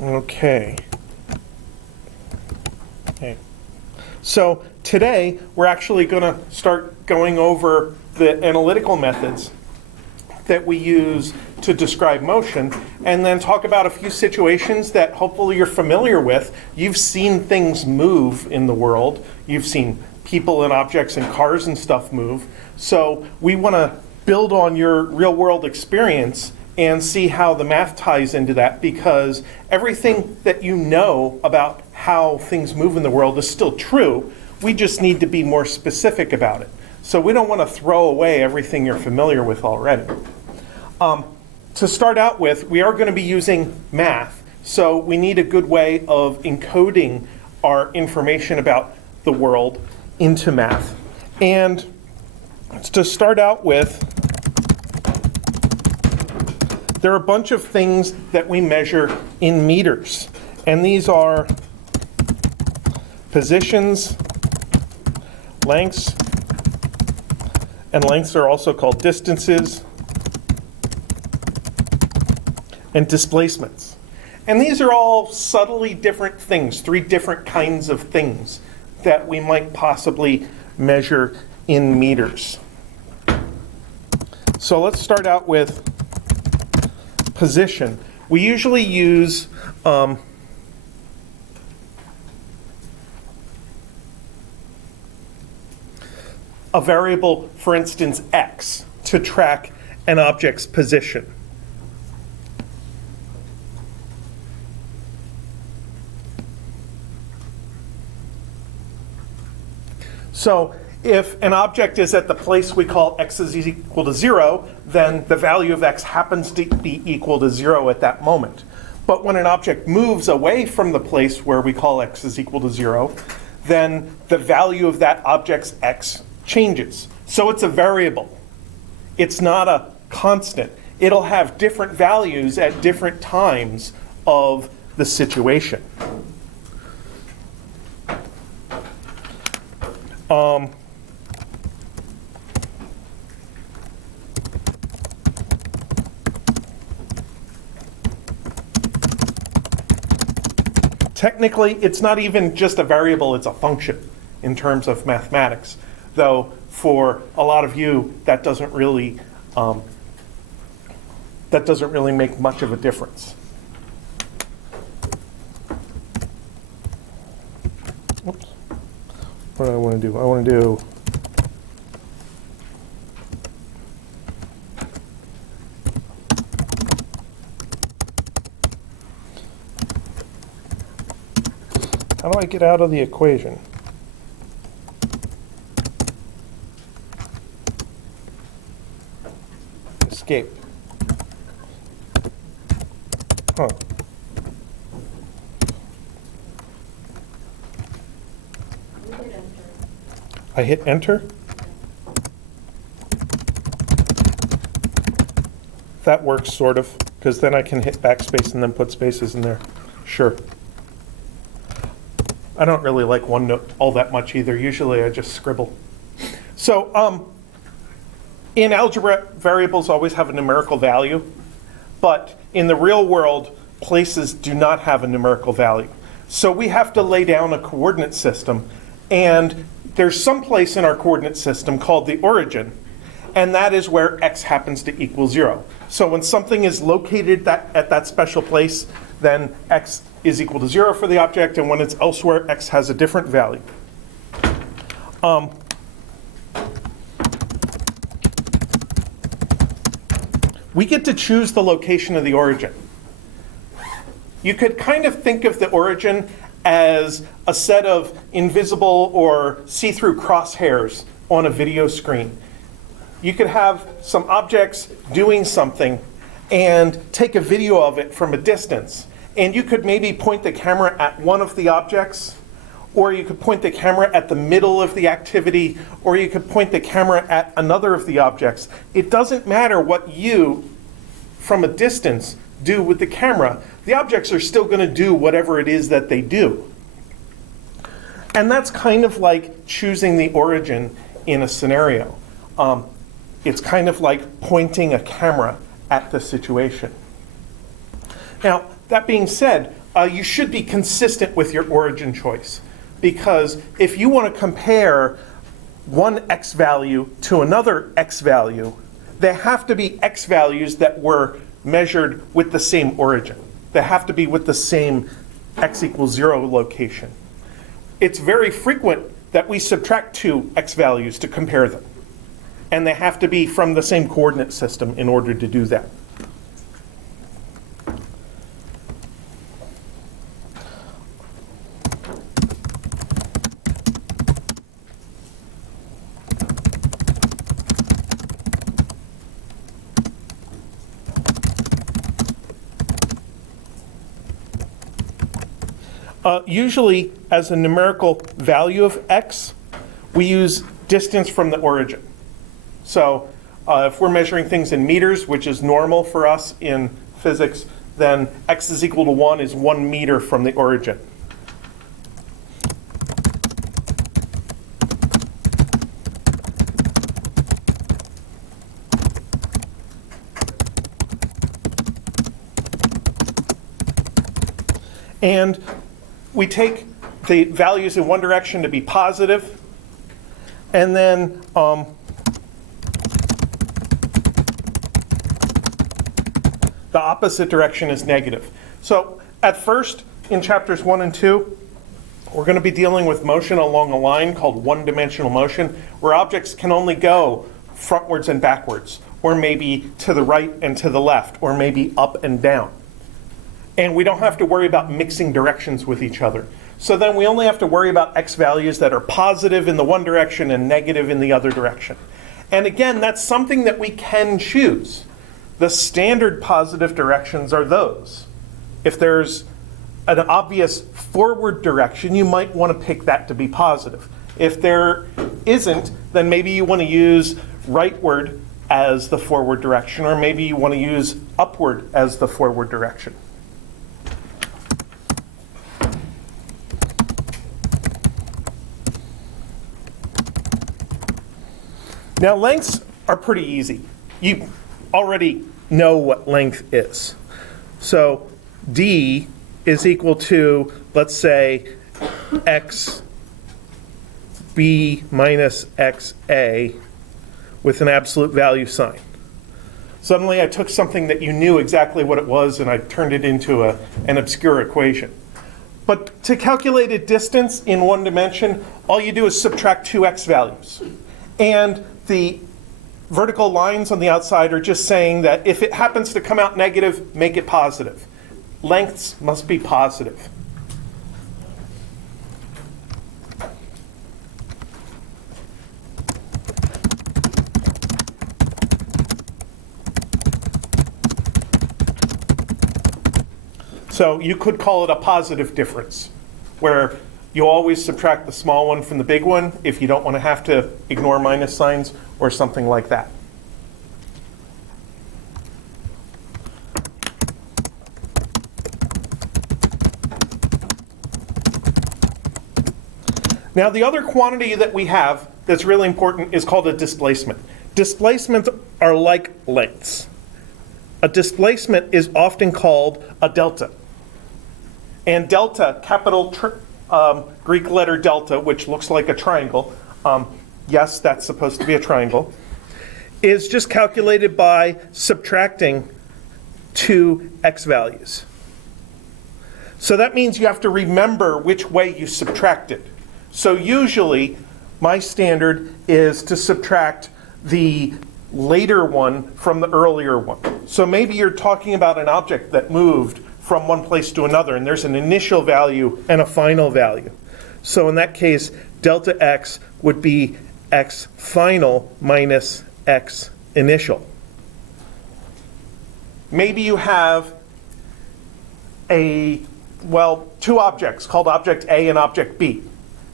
Okay. So today we're actually going to start going over the analytical methods that we use to describe motion, and then talk about a few situations that hopefully you're familiar with. You've seen things move in the world. You've seen people and objects and cars and stuff move. So we want to build on your real world experience and see how the math ties into that, because everything that you know about how things move in the world is still true. We just need to be more specific about it. So we don't want to throw away everything you're familiar with already. To start out with, we are going to be using math. So we need a good way of encoding our information about the world into math. And to start out with, there are a bunch of things that we measure in meters. And these are positions, lengths, and lengths are also called distances, and displacements. And these are all subtly different things, 3 different kinds of things that we might possibly measure in meters. So let's start out with position. We usually use a variable, for instance, x, to track an object's position. So if an object is at the place we call x is equal to 0, then the value of x happens to be equal to 0 at that moment. But when an object moves away from the place where we call x is equal to 0, then the value of that object's x changes. So it's a variable. It's not a constant. It'll have different values at different times of the situation. Technically, it's not even just a variable, it's a function in terms of mathematics. Though for a lot of you, that doesn't really make much of a difference. Oops. What do I want to do? I want to do how do I get out of the equation? Escape. Huh. I hit enter. That works sort of, because then I can hit backspace and then put spaces in there. Sure. I don't really like OneNote all that much either. Usually I just scribble. So in algebra, variables always have a numerical value, but in the real world, places do not have a numerical value. So we have to lay down a coordinate system, and there's some place in our coordinate system called the origin, and that is where x happens to equal 0. So when something is located at that special place, then x is equal to 0 for the object, and when it's elsewhere, x has a different value. We get to choose the location of the origin. You could kind of think of the origin as a set of invisible or see-through crosshairs on a video screen. You could have some objects doing something and take a video of it from a distance. And you could maybe point the camera at one of the objects, or you could point the camera at the middle of the activity, or you could point the camera at another of the objects. It doesn't matter what you, from a distance, do with the camera. The objects are still going to do whatever it is that they do. And that's kind of like choosing the origin in a scenario. It's kind of like pointing a camera at the situation. Now, that being said, you should be consistent with your origin choice. Because if you want to compare one x value to another x value, they have to be x values that were measured with the same origin. They have to be with the same x equals 0 location. It's very frequent that we subtract two x values to compare them. And they have to be from the same coordinate system in order to do that. Usually, as a numerical value of x, we use distance from the origin. So if we're measuring things in meters, which is normal for us in physics, then x is equal to 1 is 1 meter from the origin. And we take the values in one direction to be positive, and then the opposite direction is negative. So at first, in chapters 1 and 2, we're going to be dealing with motion along a line called one-dimensional motion, where objects can only go frontwards and backwards, or maybe to the right and to the left, or maybe up and down. And we don't have to worry about mixing directions with each other. So then we only have to worry about x values that are positive in the one direction and negative in the other direction. And again, that's something that we can choose. The standard positive directions are those. If there's an obvious forward direction, you might want to pick that to be positive. If there isn't, then maybe you want to use rightward as the forward direction, or maybe you want to use upward as the forward direction. Now, lengths are pretty easy. You already know what length is. So d is equal to, let's say, xb minus xa with an absolute value sign. Suddenly I took something that you knew exactly what it was and I turned it into an obscure equation. But to calculate a distance in one dimension, all you do is subtract two x values. And the vertical lines on the outside are just saying that if it happens to come out negative, make it positive. Lengths must be positive. So you could call it a positive difference, where you always subtract the small one from the big one if you don't want to have to ignore minus signs or something like that. Now, the other quantity that we have that's really important is called a displacement. Displacements are like lengths. A displacement is often called a delta. And delta, capital Greek letter delta, which looks like a triangle, yes, that's supposed to be a triangle, is just calculated by subtracting two x values. So that means you have to remember which way you subtracted. So usually, my standard is to subtract the later one from the earlier one. So maybe you're talking about an object that moved from one place to another, and there's an initial value and a final value. So in that case, delta x would be x final minus x initial. Maybe you have two objects called object A and object B.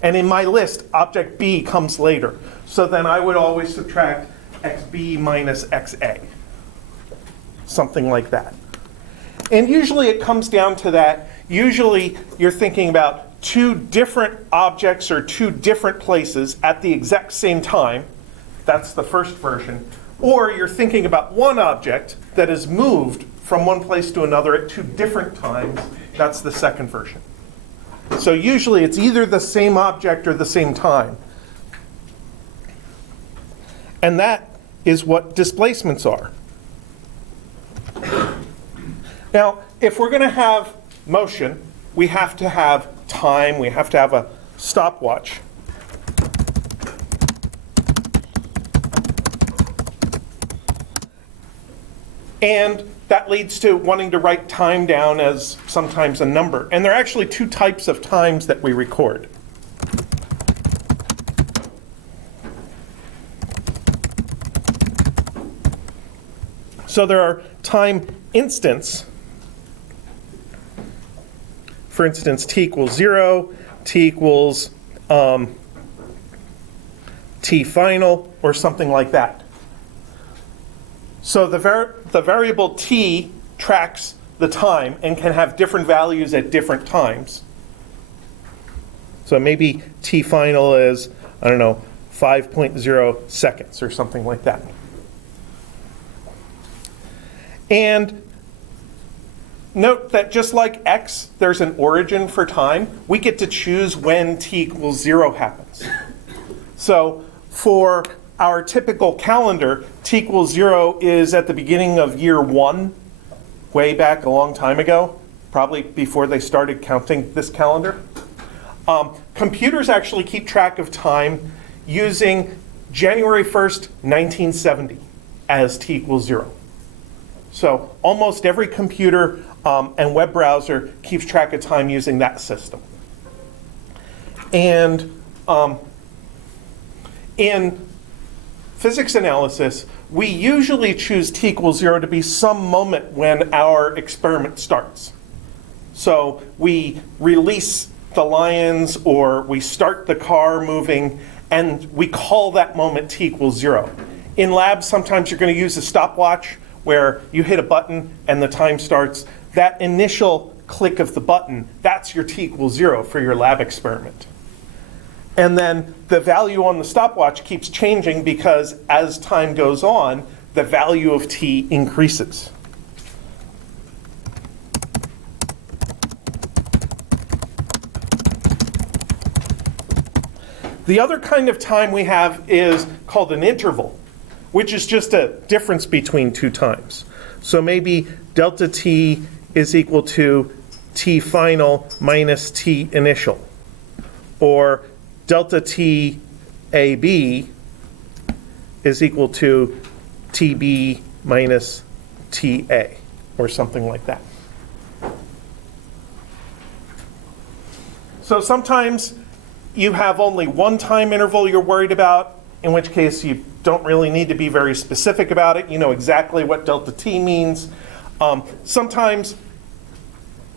And in my list, object B comes later. So then I would always subtract xb minus xa. Something like that. And usually it comes down to that. Usually you're thinking about two different objects or two different places at the exact same time. That's the first version. Or you're thinking about one object that is moved from one place to another at two different times That's the second version. So usually it's either the same object or the same time. And that is what displacements are. Now, if we're going to have motion, we have to have time, we have to have a stopwatch. And that leads to wanting to write time down as sometimes a number. And there are actually two types of times that we record. So there are time instants. For instance, t equals 0, t equals t final, or something like that. So the variable t tracks the time and can have different values at different times. So maybe t final is, I don't know, 5.0 seconds or something like that. And note that just like x, there's an origin for time. We get to choose when t equals 0 happens. So for our typical calendar, t equals 0 is at the beginning of year 1, way back a long time ago, probably before they started counting this calendar. Computers actually keep track of time using January 1st, 1970 as t equals 0. So almost every computer and web browser keeps track of time using that system. And in physics analysis, we usually choose t equals 0 to be some moment when our experiment starts. So we release the lions or we start the car moving, and we call that moment t equals 0. In labs, sometimes you're going to use a stopwatch where you hit a button and the time starts. That initial click of the button, that's your t equals 0 for your lab experiment. And then the value on the stopwatch keeps changing because as time goes on, the value of t increases. The other kind of time we have is called an interval, which is just a difference between two times. So maybe delta t is equal to t final minus t initial, or delta t AB is equal to TB minus TA, or something like that. So sometimes you have only one time interval you're worried about, in which case you don't really need to be very specific about it. You know exactly what delta t means. Sometimes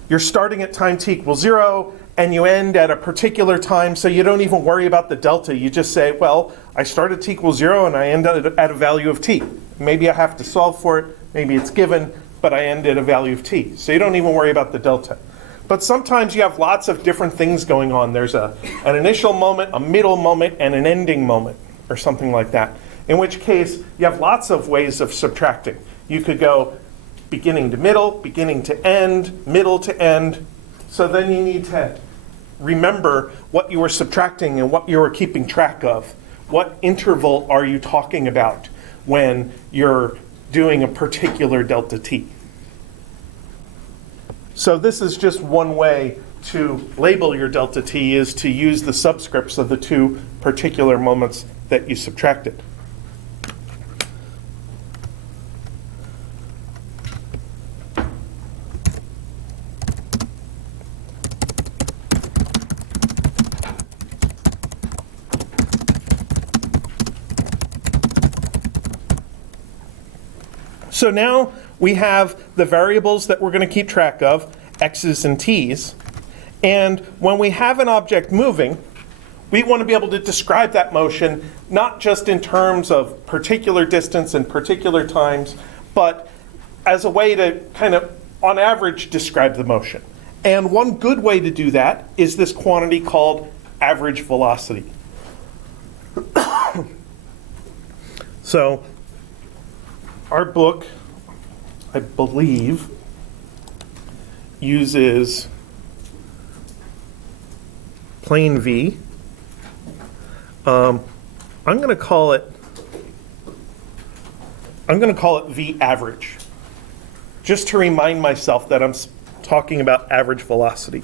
you're starting at time t equals 0 and you end at a particular time, so you don't even worry about the delta. You just say, well, I start at t equals 0 and I end at a value of t. Maybe I have to solve for it, maybe it's given, but I end at a value of t. So you don't even worry about the delta. But sometimes you have lots of different things going on. There's an initial moment, a middle moment, and an ending moment, or something like that. In which case, you have lots of ways of subtracting. You could go beginning to middle, beginning to end, middle to end. So then you need to remember what you were subtracting and what you were keeping track of. What interval are you talking about when you're doing a particular delta t? So this is just one way to label your delta t, is to use the subscripts of the two particular moments that you subtracted. So now we have the variables that we're going to keep track of, x's and t's. And when we have an object moving, we want to be able to describe that motion not just in terms of particular distance and particular times, but as a way to kind of, on average, describe the motion. And one good way to do that is this quantity called average velocity. So our book, I believe, uses plain V. I'm going to call it V average, just to remind myself that I'm talking about average velocity.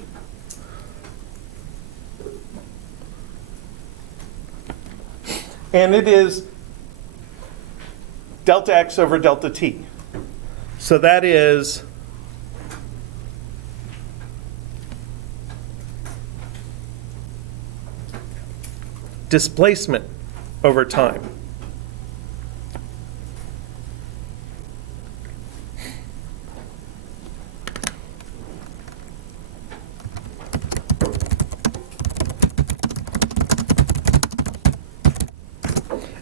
And it is delta x over delta t. So that is displacement over time.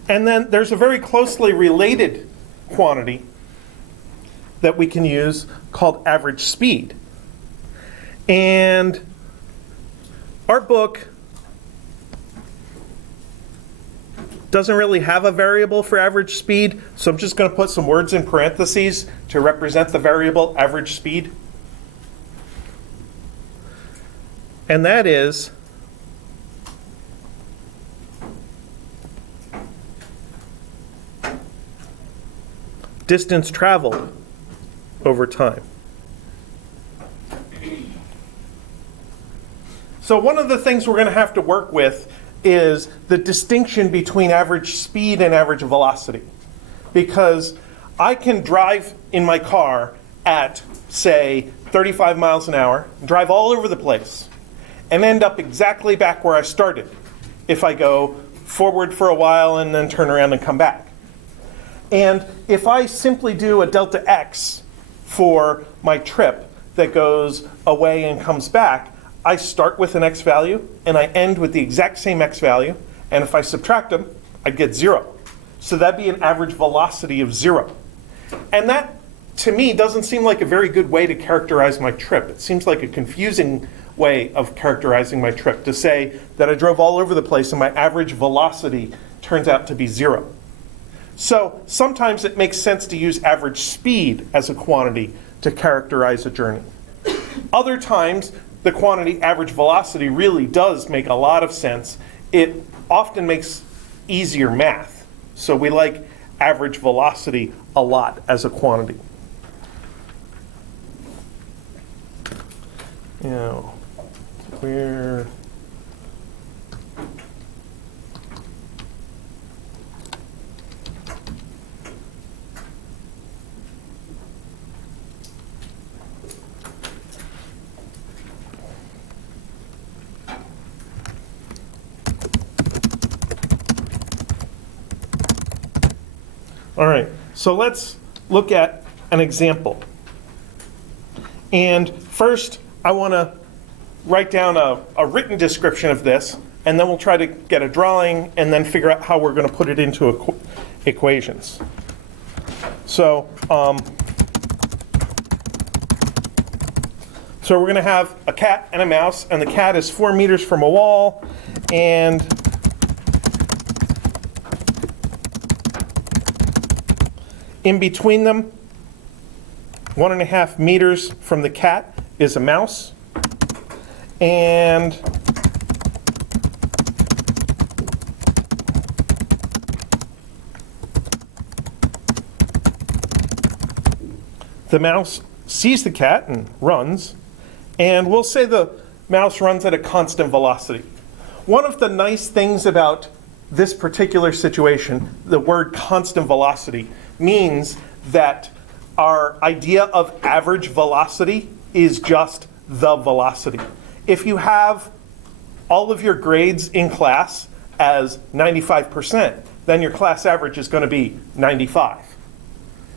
And then there's a very closely related quantity that we can use called average speed. And our book doesn't really have a variable for average speed, so I'm just going to put some words in parentheses to represent the variable average speed. And that is distance traveled over time. So one of the things we're going to have to work with is the distinction between average speed and average velocity. Because I can drive in my car at, say, 35 miles an hour, drive all over the place, and end up exactly back where I started if I go forward for a while and then turn around and come back. And if I simply do a delta x for my trip that goes away and comes back, I start with an x value and I end with the exact same x value, and if I subtract them, I get 0. So that'd be an average velocity of 0. And that, to me, doesn't seem like a very good way to characterize my trip. It seems like a confusing way of characterizing my trip, to say that I drove all over the place and my average velocity turns out to be 0. So sometimes it makes sense to use average speed as a quantity to characterize a journey. Other times, the quantity average velocity really does make a lot of sense. It often makes easier math. So we like average velocity a lot as a quantity. Now, where... All right, so let's look at an example. And first, I want to write down a written description of this, and then we'll try to get a drawing and then figure out how we're going to put it into equations. So we're going to have a cat and a mouse, and the cat is 4 meters from a wall, and in between them, 1.5 meters from the cat, is a mouse. And the mouse sees the cat and runs. And we'll say the mouse runs at a constant velocity. One of the nice things about this particular situation, the word constant velocity, means that our idea of average velocity is just the velocity. If you have all of your grades in class as 95%, then your class average is going to be 95.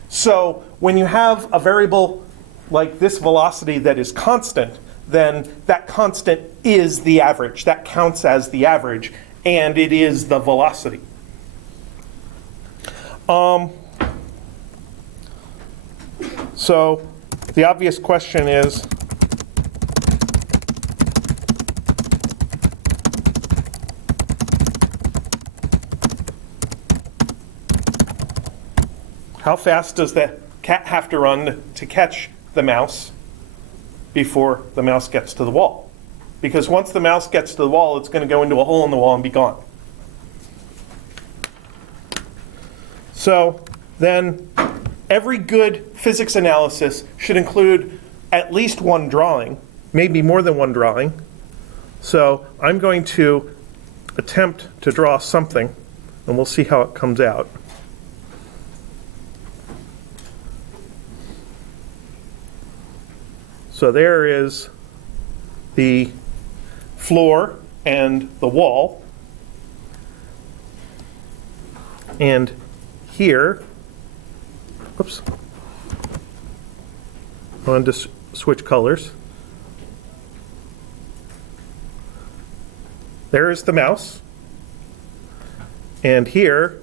So when you have a variable like this velocity that is constant, then that constant is the average. That counts as the average, and it is the velocity. So the obvious question is, how fast does the cat have to run to catch the mouse? before the mouse gets to the wall. Because once the mouse gets to the wall, it's going to go into a hole in the wall and be gone. So then every good physics analysis should include at least one drawing, maybe more than one drawing. So I'm going to attempt to draw something, and we'll see how it comes out. So there is the floor and the wall. And here, oops, I wanted to switch colors. There is the mouse. And here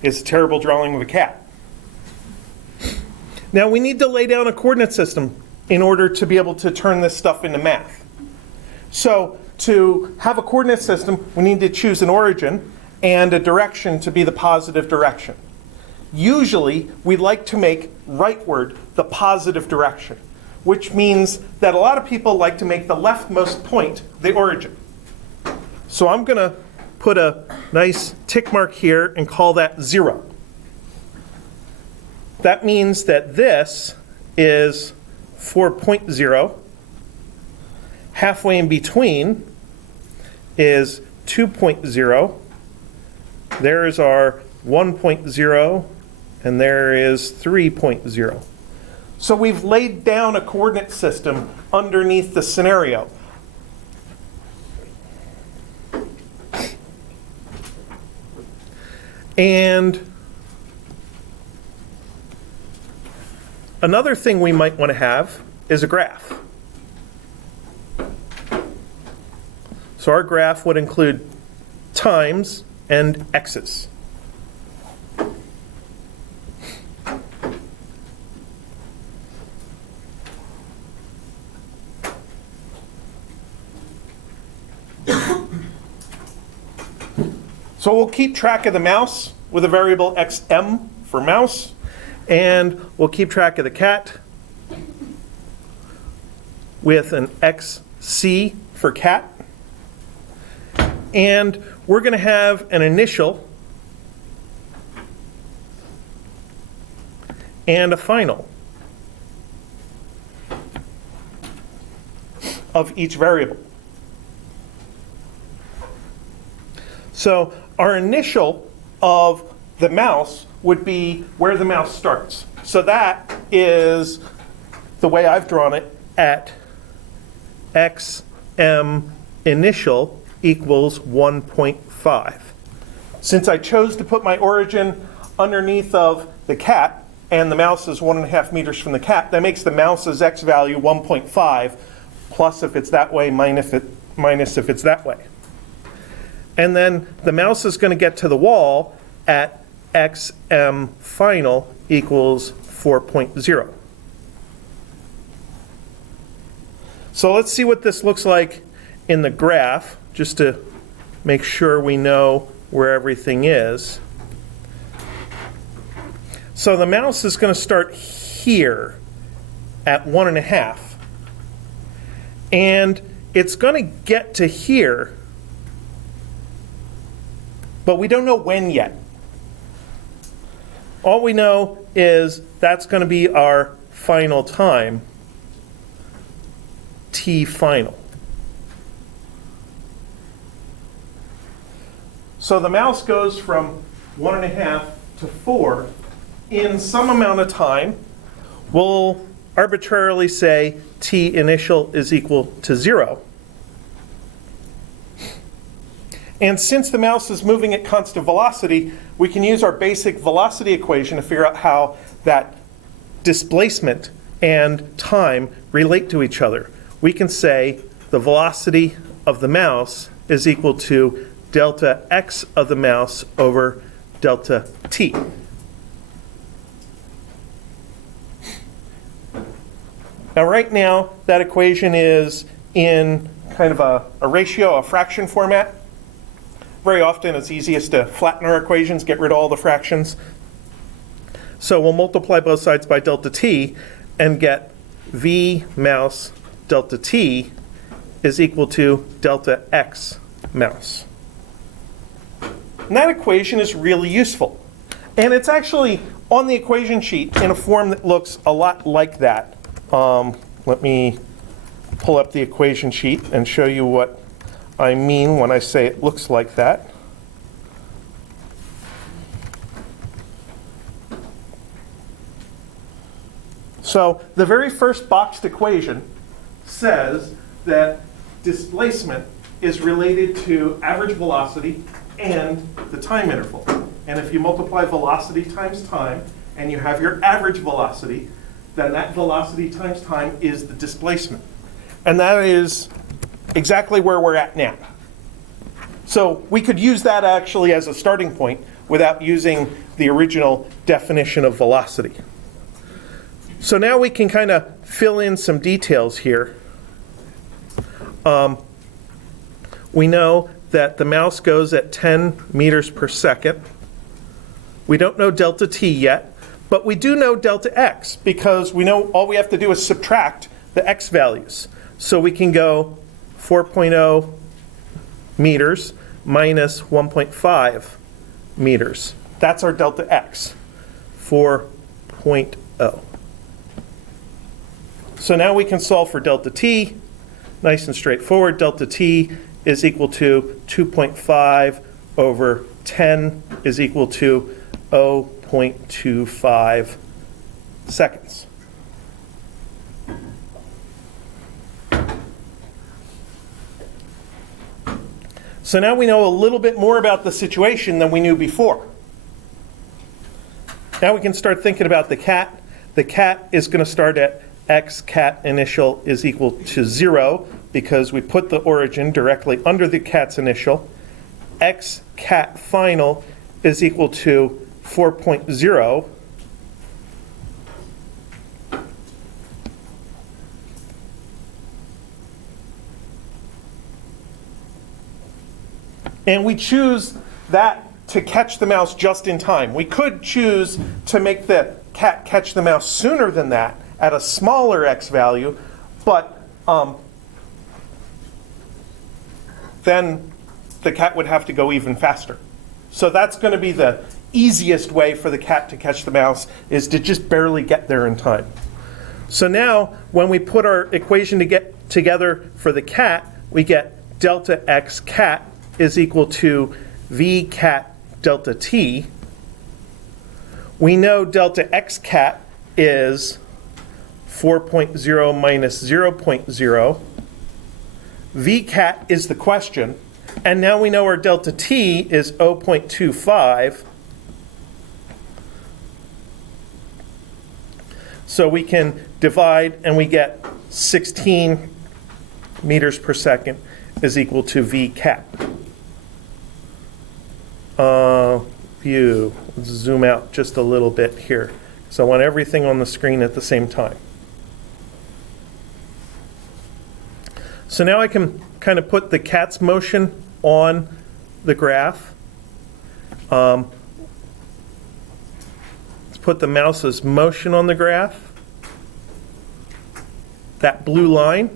is a terrible drawing of a cat. Now we need to lay down a coordinate system in order to be able to turn this stuff into math. So to have a coordinate system, we need to choose an origin and a direction to be the positive direction. Usually, we like to make rightward the positive direction, which means that a lot of people like to make the leftmost point the origin. So I'm going to put a nice tick mark here and call that 0. That means that this is 4.0. Halfway in between is 2.0. There is our 1.0, and there is 3.0. So we've laid down a coordinate system underneath the scenario. And another thing we might want to have is a graph. So our graph would include times and x's. So we'll keep track of the mouse with a variable xm for mouse, and we'll keep track of the cat with an xc for cat. And we're going to have an initial and a final of each variable. So our initial of the mouse would be where the mouse starts. So that is the way I've drawn it at xm initial equals 1.5. Since I chose to put my origin underneath of the cat, and the mouse is 1.5 meters from the cat, that makes the mouse's x value 1.5, plus if it's that way, minus if it's that way. And then the mouse is going to get to the wall at xm final equals 4.0. So let's see what this looks like in the graph, just to make sure we know where everything is. So the mouse is going to start here at 1.5. And it's going to get to here, but we don't know when yet. All we know is that's going to be our final time, t final. So the mouse goes from 1.5 to 4 in some amount of time. We'll arbitrarily say t initial is equal to 0. And since the mouse is moving at constant velocity, we can use our basic velocity equation to figure out how that displacement and time relate to each other. We can say the velocity of the mouse is equal to delta x of the mouse over delta t. Now right now, that equation is in kind of a ratio, a fraction format. very often it's easiest to flatten our equations, get rid of all the fractions. So we'll multiply both sides by delta t and get v mouse delta t is equal to delta x mouse. And that equation is really useful. And it's actually on the equation sheet in a form that looks a lot like that. Let me pull up the equation sheet and show you what I mean when I say it looks like that. So the very first boxed equation says that displacement is related to average velocity and the time interval. And if you multiply velocity times time and you have your average velocity, then that velocity times time is the displacement. And that is exactly where we're at now. So we could use that actually as a starting point without using the original definition of velocity. So now we can kind of fill in some details here. We know that the mouse goes at 10 meters per second. We don't know delta t yet, but we do know delta x because we know all we have to do is subtract the x values. So we can go 4.0 meters minus 1.5 meters. That's our delta x, 4.0. So now we can solve for delta t. Nice and straightforward. Delta t is equal to 2.5 over 10 is equal to 0.25 seconds. So now we know a little bit more about the situation than we knew before. Now we can start thinking about the cat. The cat is going to start at x cat initial is equal to 0 because we put the origin directly under the cat's initial. X cat final is equal to 4.0. And we choose that to catch the mouse just in time. We could choose to make the cat catch the mouse sooner than that at a smaller x value, but then the cat would have to go even faster. So that's going to be the easiest way for the cat to catch the mouse, is to just barely get there in time. So now when we put our equation to get together for the cat, we get delta x cat is equal to v cat delta t. We know delta x cat is 4.0 minus 0.0. V cat is the question, and now we know our delta t is 0.25. So we can divide and we get 16 meters per second is equal to v cat. Let's zoom out just a little bit here. So I want everything on the screen at the same time. So now I can kind of put the cat's motion on the graph. Let's put the mouse's motion on the graph. That blue line,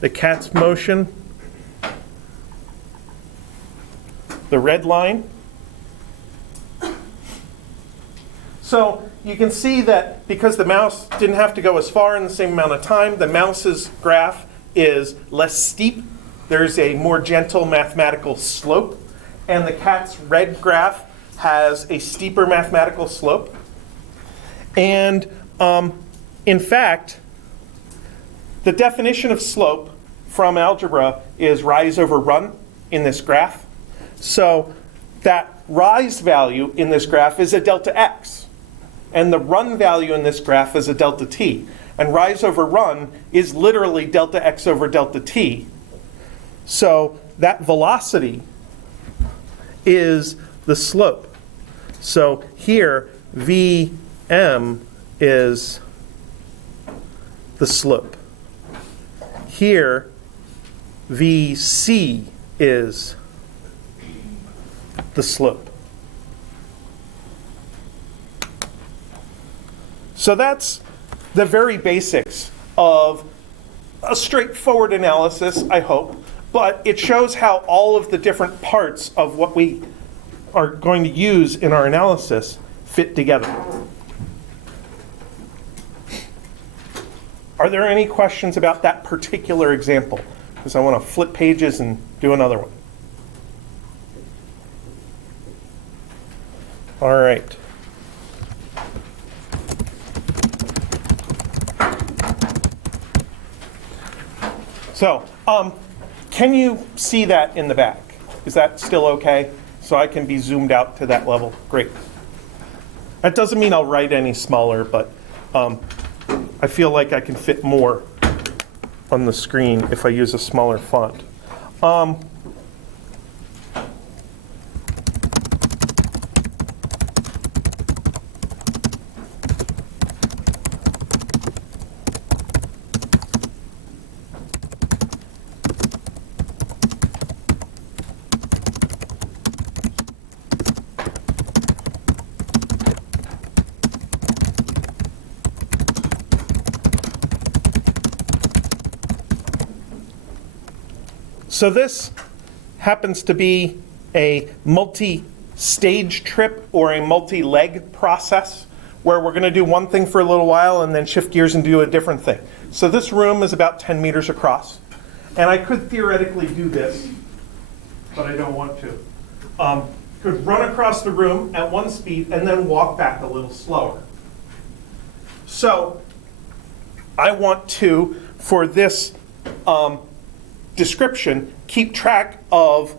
the cat's motion, the red line. So you can see that because the mouse didn't have to go as far in the same amount of time, the mouse's graph is less steep. There's a more gentle mathematical slope. And the cat's red graph has a steeper mathematical slope. And in fact, the definition of slope from algebra is rise over run in this graph. So that rise value in this graph is a delta x. And the run value in this graph is a delta t. And rise over run is literally delta x over delta t. So that velocity is the slope. So here, Vm is the slope. Here, Vc is the slope. So that's the very basics of a straightforward analysis, I hope, but it shows how all of the different parts of what we are going to use in our analysis fit together. Are there any questions about that particular example? Because I want to flip pages and do another one. All right. So, can you see that in the back? Is that still okay? So I can be zoomed out to that level. Great. That doesn't mean I'll write any smaller, but I feel like I can fit more on the screen if I use a smaller font. So this happens to be a multi-stage trip or a multi-leg process where we're going to do one thing for a little while and then shift gears and do a different thing. So this room is about 10 meters across. And I could theoretically do this, but I don't want to. Could run across the room at one speed and then walk back a little slower. So I want to, for this description, keep track of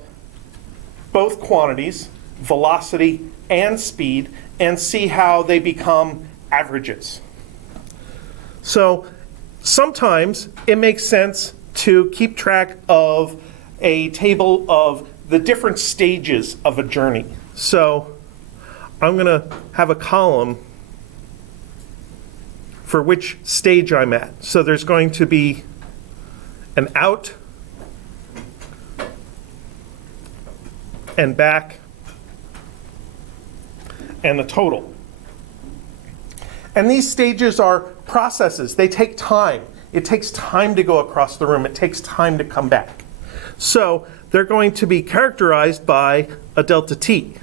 both quantities, velocity and speed, and see how they become averages. So sometimes it makes sense to keep track of a table of the different stages of a journey. So I'm going to have a column for which stage I'm at. So there's going to be an out and back and the total. And these stages are processes. They take time. It takes time to go across the room. It takes time to come back. So they're going to be characterized by a delta t.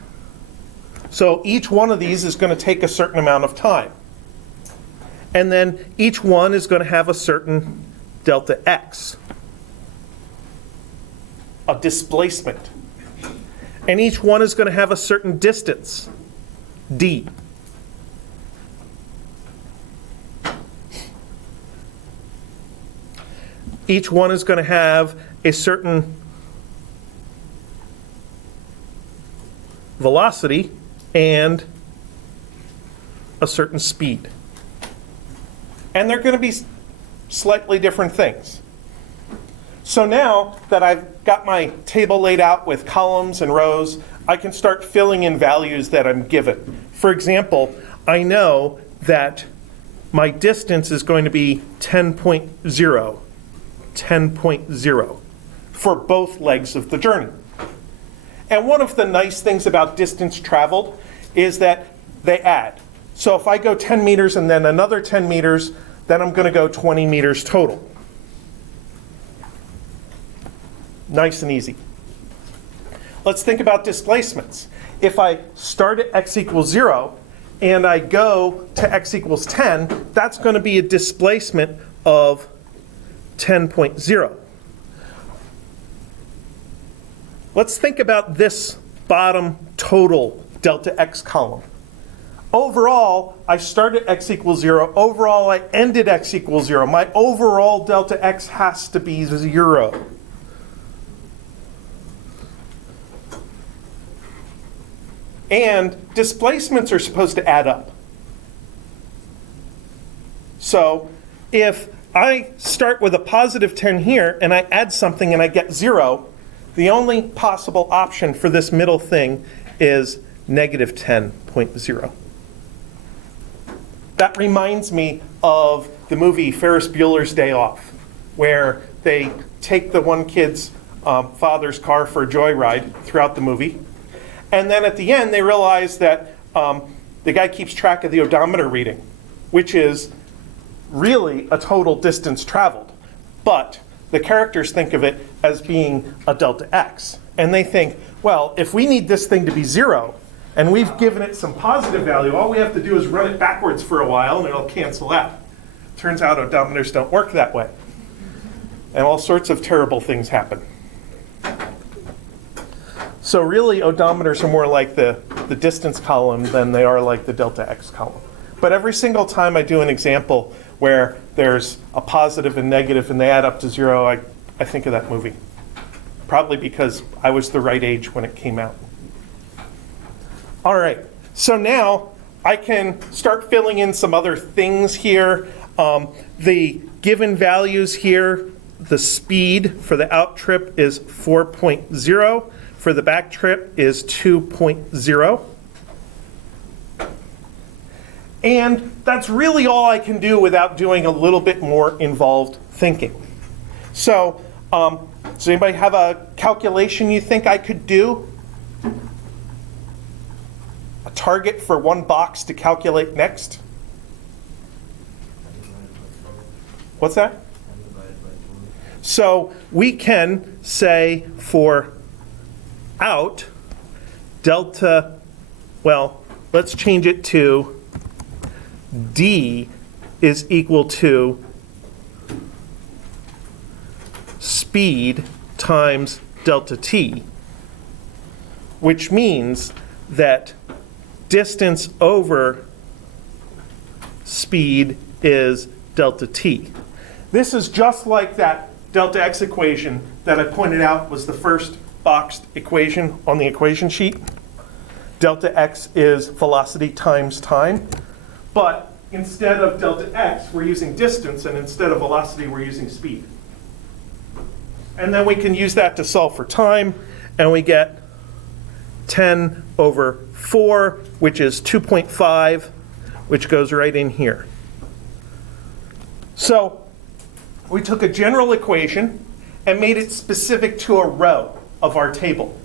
So each one of these is going to take a certain amount of time. And then each one is going to have a certain delta x, a displacement. And each one is going to have a certain distance, d. Each one is going to have a certain velocity and a certain speed. And they're going to be slightly different things. So now that I've got my table laid out with columns and rows, I can start filling in values that I'm given. For example, I know that my distance is going to be 10.0, 10.0 for both legs of the journey. And one of the nice things about distance traveled is that they add. So if I go 10 meters and then another 10 meters, then I'm going to go 20 meters total. Nice and easy. Let's think about displacements. If I start at x equals 0 and I go to x equals 10, that's going to be a displacement of 10.0. Let's think about this bottom total delta x column. Overall, I started x equals 0. Overall, I ended x equals 0. My overall delta x has to be 0. And displacements are supposed to add up. So if I start with a positive 10 here and I add something and I get 0, the only possible option for this middle thing is negative 10.0. That reminds me of the movie Ferris Bueller's Day Off, where they take the one kid's father's car for a joyride throughout the movie. And then at the end, they realize that the guy keeps track of the odometer reading, which is really a total distance traveled. But the characters think of it as being a delta x. And they think, well, if we need this thing to be 0, and we've given it some positive value, all we have to do is run it backwards for a while, and it'll cancel out. Turns out odometers don't work that way. And all sorts of terrible things happen. So really, odometers are more like the distance column than they are like the delta x column. But every single time I do an example where there's a positive and negative and they add up to 0, I think of that movie. Probably because I was the right age when it came out. All right, so now I can start filling in some other things here. The given values here, the speed for the out trip is 4.0. For the back trip is 2.0. And that's really all I can do without doing a little bit more involved thinking. So, does anybody have a calculation you think I could do? A target for one box to calculate next? What's that? So we can say for out, delta, well, let's change it to D is equal to speed times delta t, which means that distance over speed is delta t. This is just like that delta x equation that I pointed out was the first boxed equation on the equation sheet. Delta x is velocity times time. But instead of delta x, we're using distance, and instead of velocity, we're using speed. And then we can use that to solve for time, and we get 10 over 4, which is 2.5, which goes right in here. So we took a general equation and made it specific to a row of our table.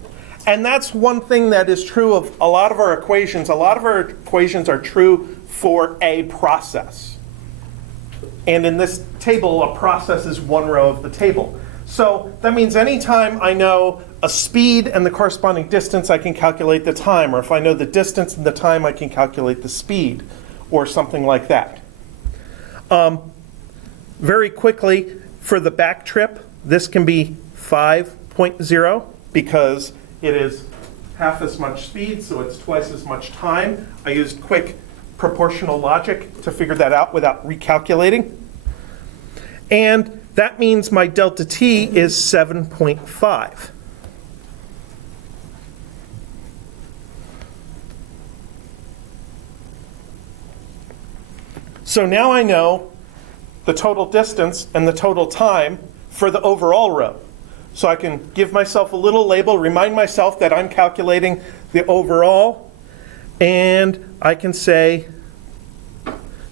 And that's one thing that is true of a lot of our equations. A lot of our equations are true for a process. And in this table, a process is one row of the table. So that means anytime I know a speed and the corresponding distance, I can calculate the time. Or if I know the distance and the time, I can calculate the speed, or something like that. Very quickly, for the back trip, this can be 5.0 because it is half as much speed, so it's twice as much time. I used quick proportional logic to figure that out without recalculating. And that means my delta t is 7.5. So now I know the total distance and the total time for the overall row. So I can give myself a little label, remind myself that I'm calculating the overall, and I can say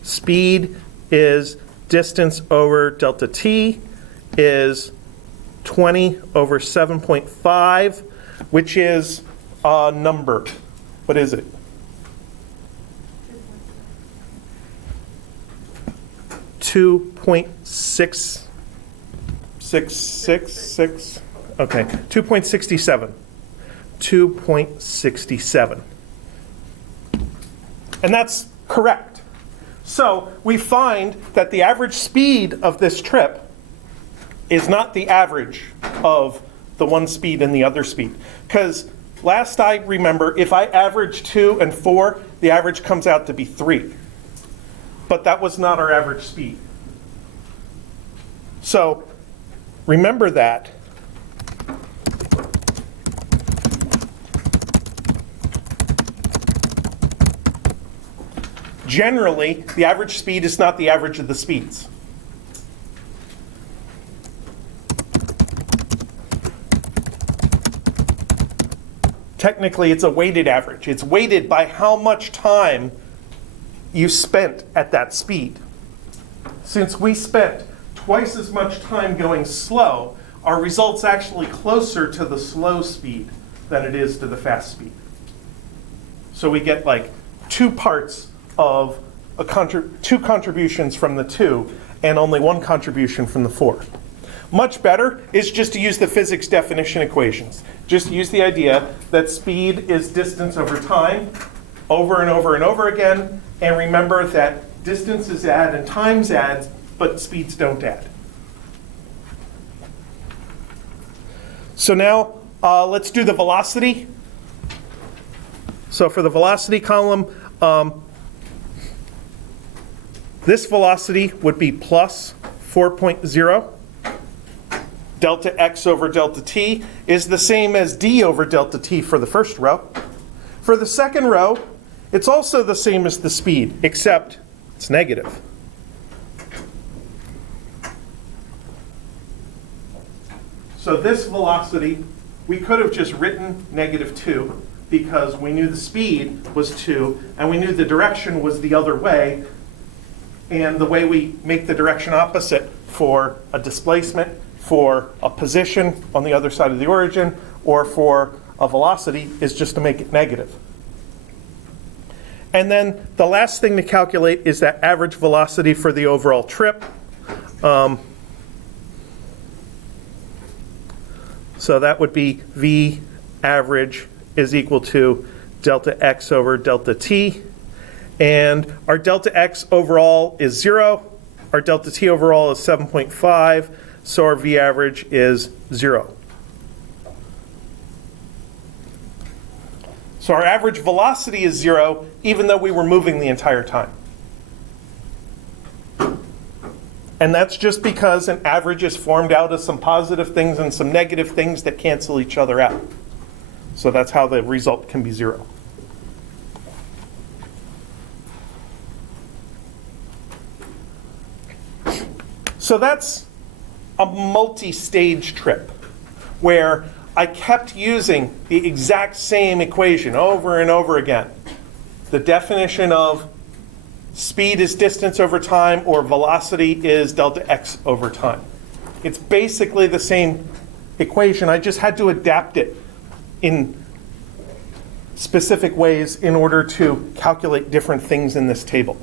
speed is distance over delta t is 20 over 7.5, which is a number. What is it? 2.666. Okay, 2.67. 2.67. And that's correct. So we find that the average speed of this trip is not the average of the one speed and the other speed. Because last I remember, if I average 2 and 4, the average comes out to be 3. But that was not our average speed. So remember that. Generally, the average speed is not the average of the speeds. Technically, it's a weighted average. It's weighted by how much time you spent at that speed. Since we spent twice as much time going slow, our result's actually closer to the slow speed than it is to the fast speed. So we get like two parts of two contributions from the 2 and only one contribution from the 4. Much better is just to use the physics definition equations. Just use the idea that speed is distance over time, over and over and over again, and remember that distances add and times add, but speeds don't add. So now let's do the velocity. So for the velocity column, this velocity would be plus 4.0. Delta x over delta t is the same as d over delta t for the first row. For the second row, it's also the same as the speed, except it's negative. So this velocity, we could have just written -2 because we knew the speed was 2 and we knew the direction was the other way. And the way we make the direction opposite for a displacement, for a position on the other side of the origin, or for a velocity is just to make it negative. And then the last thing to calculate is that average velocity for the overall trip. So that would be V average is equal to delta x over delta t. And our delta x overall is 0. Our delta t overall is 7.5. So our V average is 0. So our average velocity is 0, even though we were moving the entire time. And that's just because an average is formed out of some positive things and some negative things that cancel each other out. So that's how the result can be 0. So that's a multi-stage trip where I kept using the exact same equation over and over again. The definition of speed is distance over time, or velocity is delta x over time. It's basically the same equation. I just had to adapt it in specific ways in order to calculate different things in this table.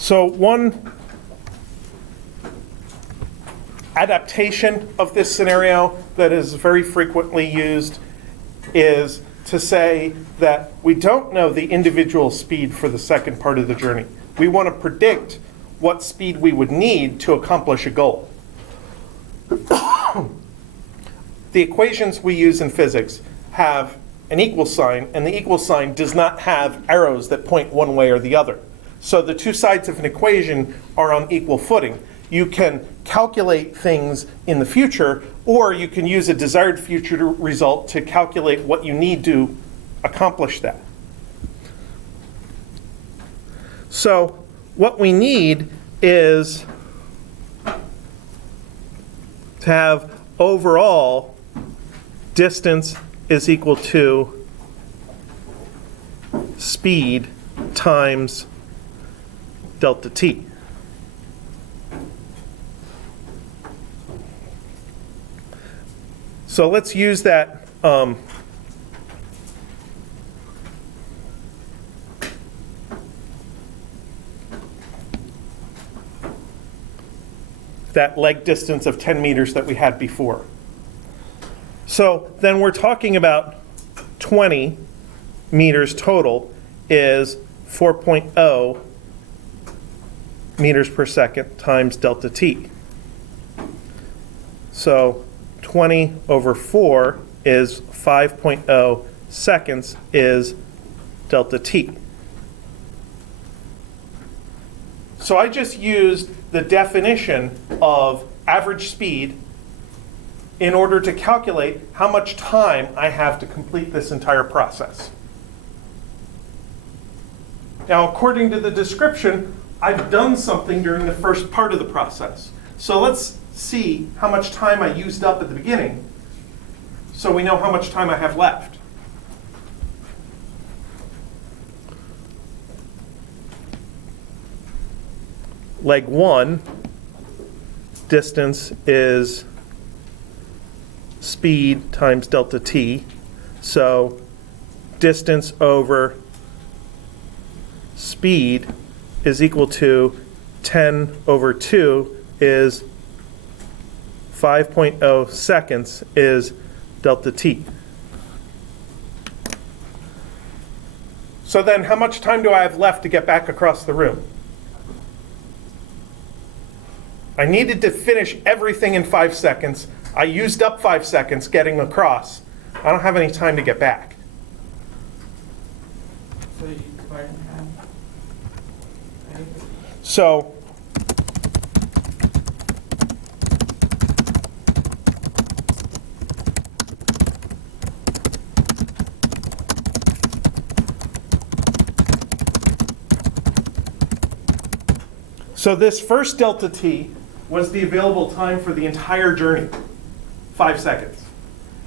So one adaptation of this scenario that is very frequently used is to say that we don't know the individual speed for the second part of the journey. We want to predict what speed we would need to accomplish a goal. The equations we use in physics have an equal sign, and the equal sign does not have arrows that point one way or the other. So the two sides of an equation are on equal footing. You can calculate things in the future, or you can use a desired future result to calculate what you need to accomplish that. So what we need is to have overall distance is equal to speed times delta t. So let's use that that leg distance of 10 meters that we had before. So then we're talking about 20 meters total is 4.0 meters per second times delta t. So 20 over 4 is 5.0 seconds is delta t. So I just used the definition of average speed in order to calculate how much time I have to complete this entire process. Now, according to the description, I've done something during the first part of the process. So let's see how much time I used up at the beginning so we know how much time I have left. Leg 1, distance is speed times delta t. So distance over speed is equal to 10 over 2 is 5.0 seconds is delta t. So then how much time do I have left to get back across the room? I needed to finish everything in 5 seconds. I used up 5 seconds getting across. I don't have any time to get back. So you divide in half. Right? So this first delta t was the available time for the entire journey, 5 seconds.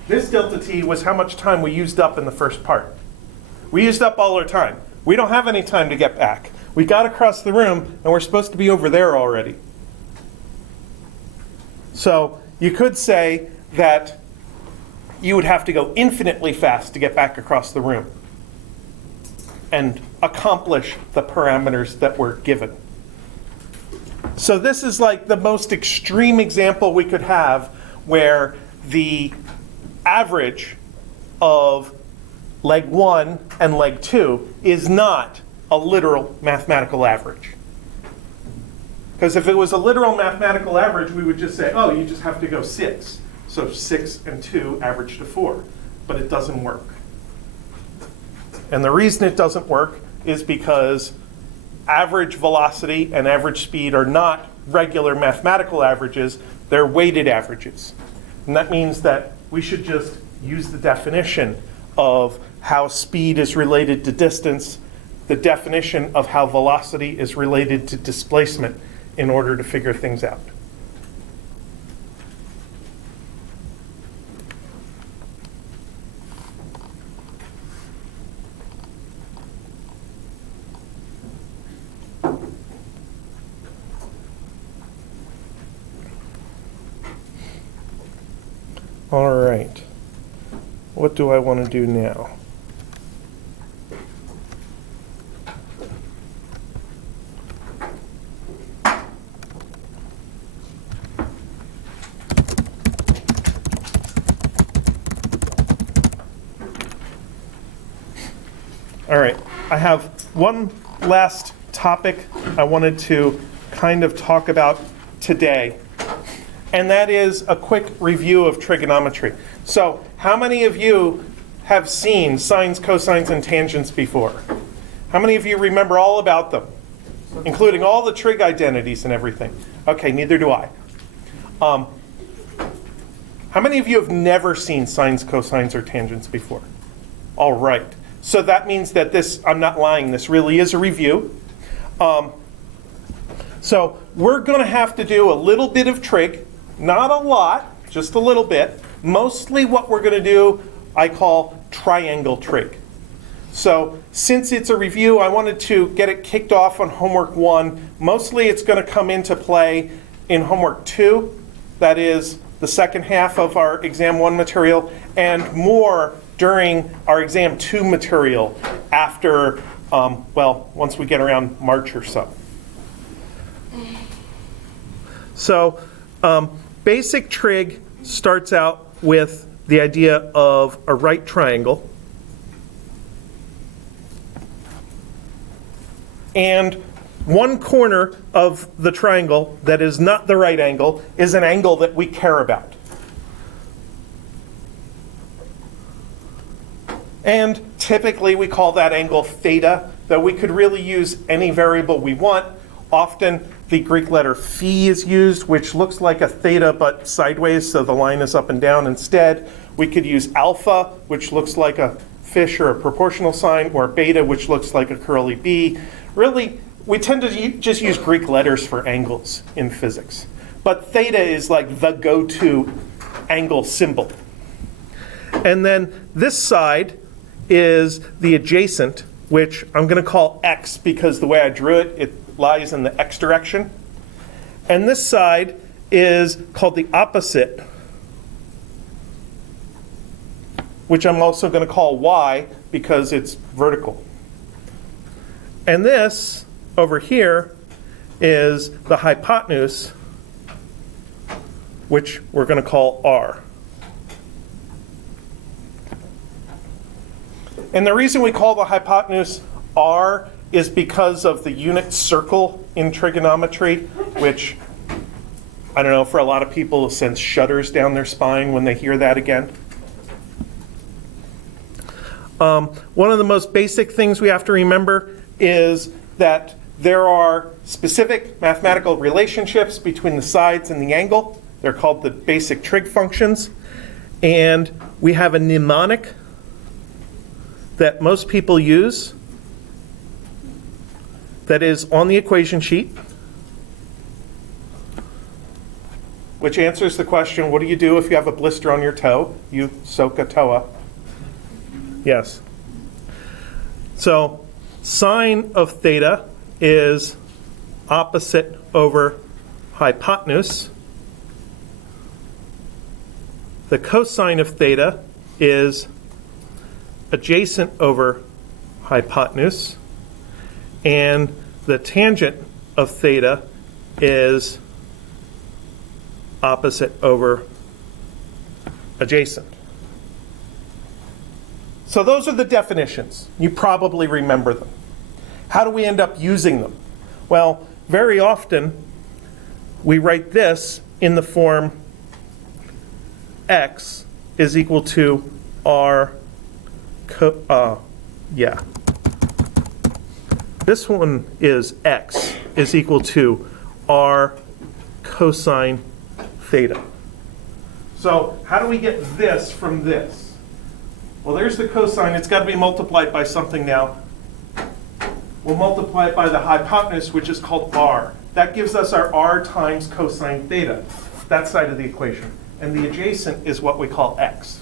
This delta t was how much time we used up in the first part. We used up all our time. We don't have any time to get back. We got across the room and we're supposed to be over there already. So you could say that you would have to go infinitely fast to get back across the room and accomplish the parameters that were given. So this is like the most extreme example we could have where the average of leg 1 and leg 2 is not a literal mathematical average. Because if it was a literal mathematical average, we would just say, oh, you just have to go 6. So 6 and 2 average to 4. But it doesn't work. And the reason it doesn't work is because average velocity and average speed are not regular mathematical averages, they're weighted averages. And that means that we should just use the definition of how speed is related to distance, the definition of how velocity is related to displacement in order to figure things out. All right, what do I want to do now? All right, I have one last topic I wanted to kind of talk about today. And that is a quick review of trigonometry. So how many of you have seen sines, cosines, and tangents before? How many of you remember all about them, including all the trig identities and everything? Okay, neither do I. How many of you have never seen sines, cosines, or tangents before? All right. So that means that this, I'm not lying, this really is a review. So we're going to have to do a little bit of trig. Not a lot, just a little bit. Mostly what we're going to do, I call triangle trig. So since it's a review, I wanted to get it kicked off on homework 1. Mostly it's going to come into play in homework 2. That is the second half of our exam 1 material, and more during our exam 2 material after, once we get around March or so. So basic trig starts out with the idea of a right triangle. And one corner of the triangle that is not the right angle is an angle that we care about. And typically we call that angle theta, though we could really use any variable we want, Often the Greek letter phi is used, which looks like a theta but sideways, so the line is up and down instead. We could use alpha, which looks like a fish or a proportional sign, or beta, which looks like a curly B. Really, we tend to just use Greek letters for angles in physics. But theta is like the go-to angle symbol. And then this side is the adjacent, which I'm going to call x because the way I drew it, it lies in the x direction. And this side is called the opposite, which I'm also going to call y because it's vertical. And this over here is the hypotenuse, which we're going to call r. And the reason we call the hypotenuse r is because of the unit circle in trigonometry, which, I don't know, for a lot of people sends shudders down their spine when they hear that again. One of the most basic things we have to remember is that there are specific mathematical relationships between the sides and the angle. They're called the basic trig functions. And we have a mnemonic that most people use that is on the equation sheet, which answers the question, what do you do if you have a blister on your toe? You soak a toa. Yes. So sine of theta is opposite over hypotenuse. The cosine of theta is adjacent over hypotenuse. And the tangent of theta is opposite over adjacent. So those are the definitions. You probably remember them. How do we end up using them? Well, very often we write this in the form x is equal to r This one is x is equal to r cosine theta. So how do we get this from this? Well, there's the cosine. It's got to be multiplied by something now. We'll multiply it by the hypotenuse, which is called r. That gives us our r times cosine theta, that side of the equation. And the adjacent is what we call x.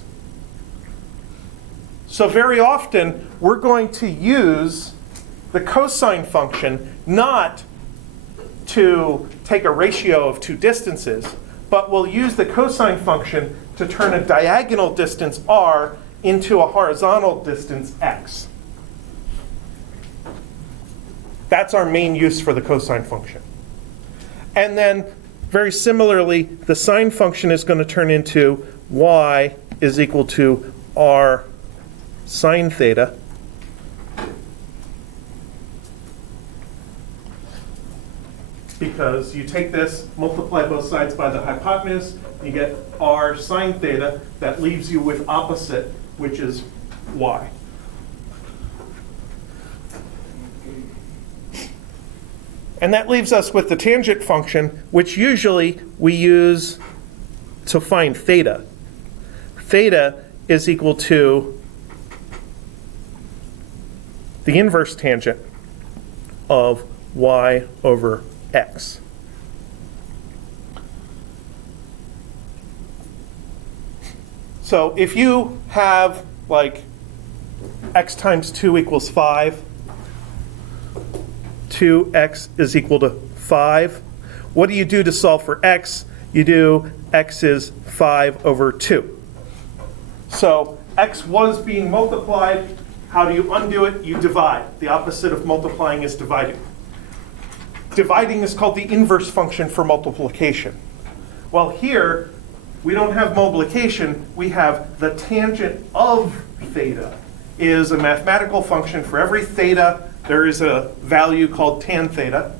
So very often, we're going to use the cosine function not to take a ratio of two distances, but we'll use the cosine function to turn a diagonal distance r into a horizontal distance x. That's our main use for the cosine function. And then, very similarly, the sine function is going to turn into y is equal to r sine theta. Because you take this, multiply both sides by the hypotenuse, you get r sine theta. That leaves you with opposite, which is y. And that leaves us with the tangent function, which usually we use to find theta. Theta is equal to the inverse tangent of y over x. So if you have like x times 2 equals 5, 2x is equal to 5. What do you do to solve for x? You do x is 5 over 2. So x was being multiplied. How do you undo it? You divide. The opposite of multiplying is dividing. Dividing is called the inverse function for multiplication. Well, here, we don't have multiplication. We have the tangent of theta is a mathematical function. For every theta, there is a value called tan theta.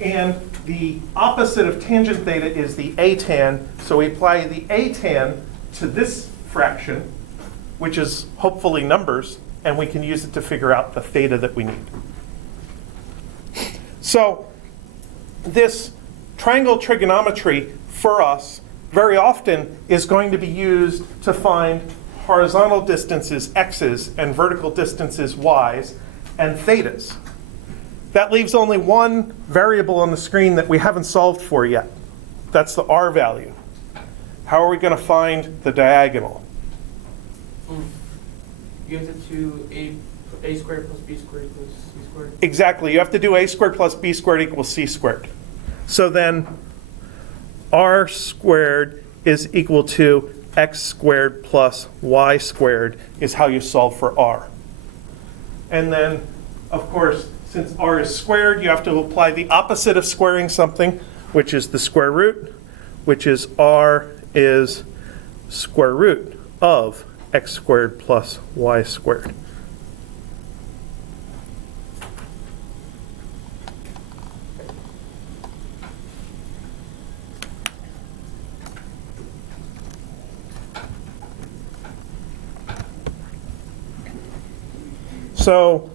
And the opposite of tangent theta is the atan. So we apply the atan to this fraction, which is hopefully numbers, and we can use it to figure out the theta that we need. So this triangle trigonometry for us very often is going to be used to find horizontal distances, x's, and vertical distances, y's, and thetas. That leaves only one variable on the screen that we haven't solved for yet. That's the r value. How are we going to find the diagonal? You have to do a squared plus b squared equals c squared. Exactly. You have to do a squared plus b squared equals c squared. So then r squared is equal to x squared plus y squared is how you solve for r. And then, of course, since r is squared, you have to apply the opposite of squaring something, which is the square root, which is r is square root of x squared plus y squared. So,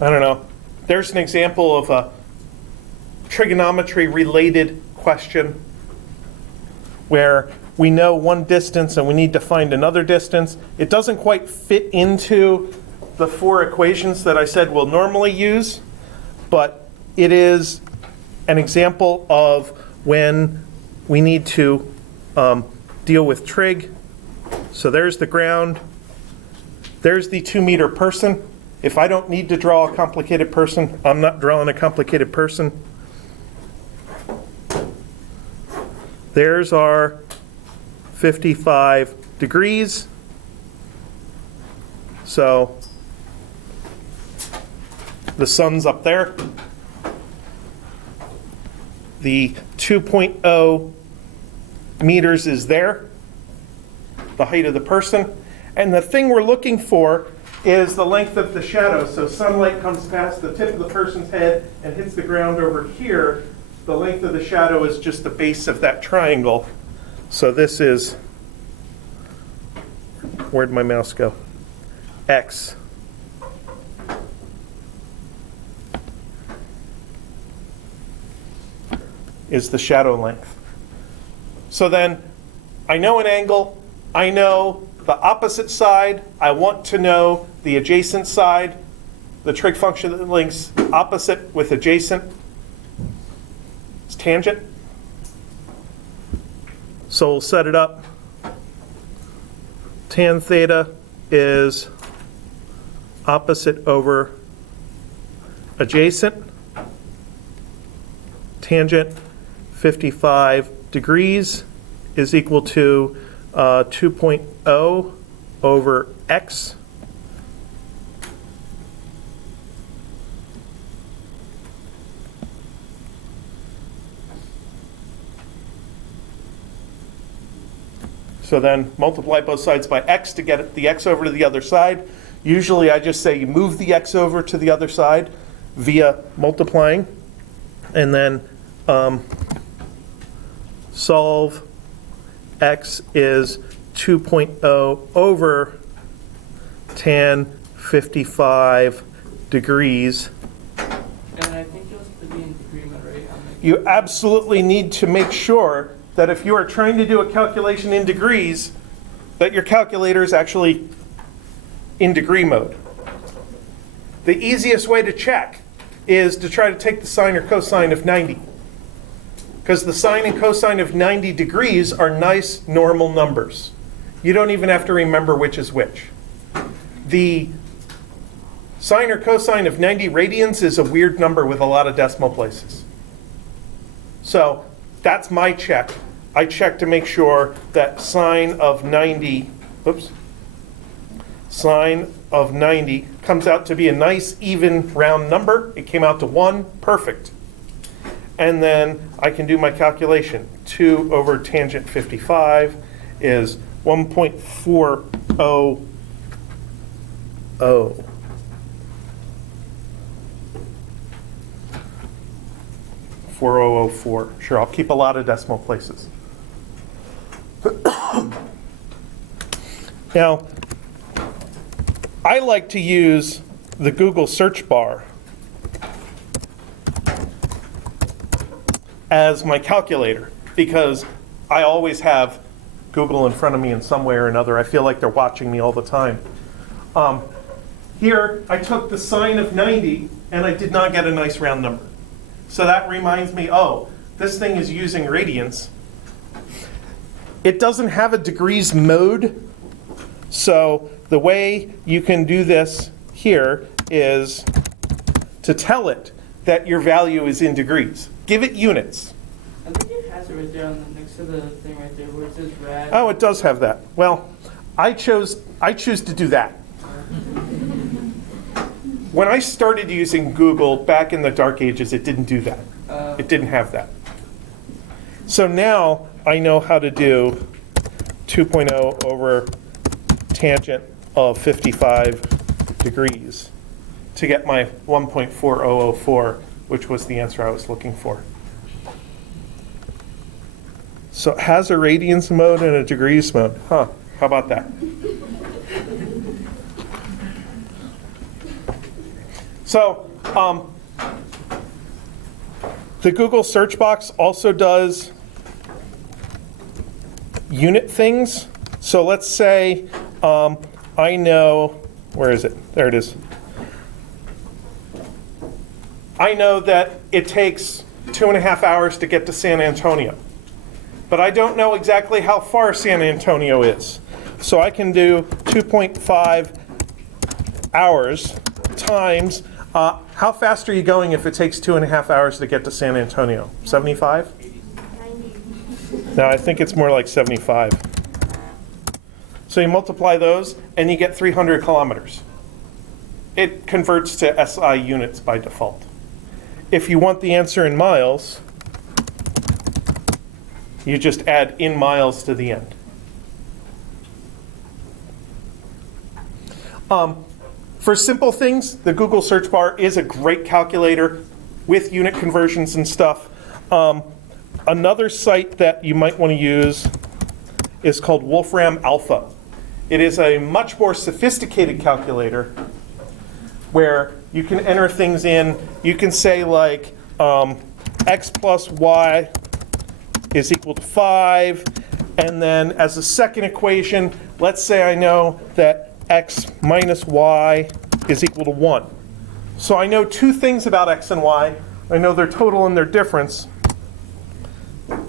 I don't know. There's an example of a trigonometry-related question where we know one distance and we need to find another distance. It doesn't quite fit into the four equations that I said we'll normally use, but it is an example of when we need to deal with trig. So there's the ground. There's the 2-meter person. If I don't need to draw a complicated person, I'm not drawing a complicated person. There's our 55 degrees. So the sun's up there. The 2.0 meters is there, the height of the person. And the thing we're looking for is the length of the shadow. So sunlight comes past the tip of the person's head and hits the ground over here. The length of the shadow is just the base of that triangle. So this is, where'd my mouse go? X. Is the shadow length. So then I know an angle, I know the opposite side, I want to know the adjacent side, the trig function that links opposite with adjacent is tangent. So we'll set it up. Tan theta is opposite over adjacent. Tangent 55 degrees is equal to 2.0 over x. So then multiply both sides by x to get the x over to the other side. Usually I just say you move the x over to the other side via multiplying. And then solve x is 2.0 over tan 55 degrees. And I think you'll have to be in agreement, right? You absolutely need to make sure that if you are trying to do a calculation in degrees, that your calculator is actually in degree mode. The easiest way to check is to try to take the sine or cosine of 90. Because the sine and cosine of 90 degrees are nice normal numbers. You don't even have to remember which is which. The sine or cosine of 90 radians is a weird number with a lot of decimal places. So that's my check. I check to make sure that sine of 90, sine of 90 comes out to be a nice even round number. It came out to 1, perfect. And then I can do my calculation. 2 over tangent 55 is 1.400. 1.4004. Sure, I'll keep a lot of decimal places. Now, I like to use the Google search bar as my calculator because I always have Google in front of me in some way or another. I feel like they're watching me all the time. Here, I took the sine of 90 and I did not get a nice round number. So that reminds me, oh, this thing is using radians. It doesn't have a degrees mode. So the way you can do this here is to tell it that your value is in degrees. Give it units. I think it has it right there on the, next to the thing right there where it says rad. Oh, it does have that. Well, I choose to do that. When I started using Google back in the dark ages, it didn't do that. It didn't have that. So now I know how to do 2.0 over tangent of 55 degrees to get my 1.4004, which was the answer I was looking for. So it has a radians mode and a degrees mode. Huh, how about that? So the Google search box also does unit things. So let's say I know, where is it? There it is. I know that it takes 2.5 hours to get to San Antonio, but I don't know exactly how far San Antonio is. So I can do 2.5 hours times, how fast are you going if it takes 2.5 hours to get to San Antonio? 75? 90. No, I think it's more like 75. So you multiply those and you get 300 kilometers. It converts to SI units by default. If you want the answer in miles, you just add in miles to the end. For simple things, the Google search bar is a great calculator with unit conversions and stuff. Another site that you might want to use is called Wolfram Alpha. It is a much more sophisticated calculator where you can enter things in. You can say like x plus y is equal to 5. And then as a second equation, let's say I know that x minus y is equal to 1. So I know two things about x and y. I know their total and their difference.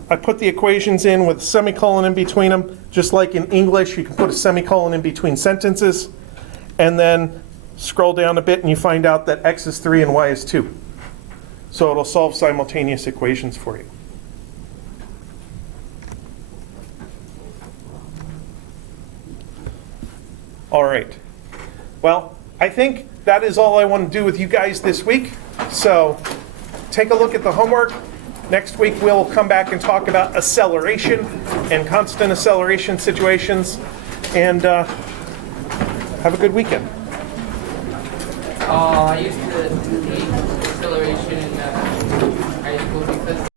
I put the equations in with a semicolon in between them. Just like in English, you can put a semicolon in between sentences. And then scroll down a bit and you find out that x is 3 and y is 2. So it'll solve simultaneous equations for you. All right. Well, I think that is all I want to do with you guys this week. So take a look at the homework. Next week, we'll come back and talk about acceleration and constant acceleration situations. And have a good weekend. I used to hate acceleration in high school because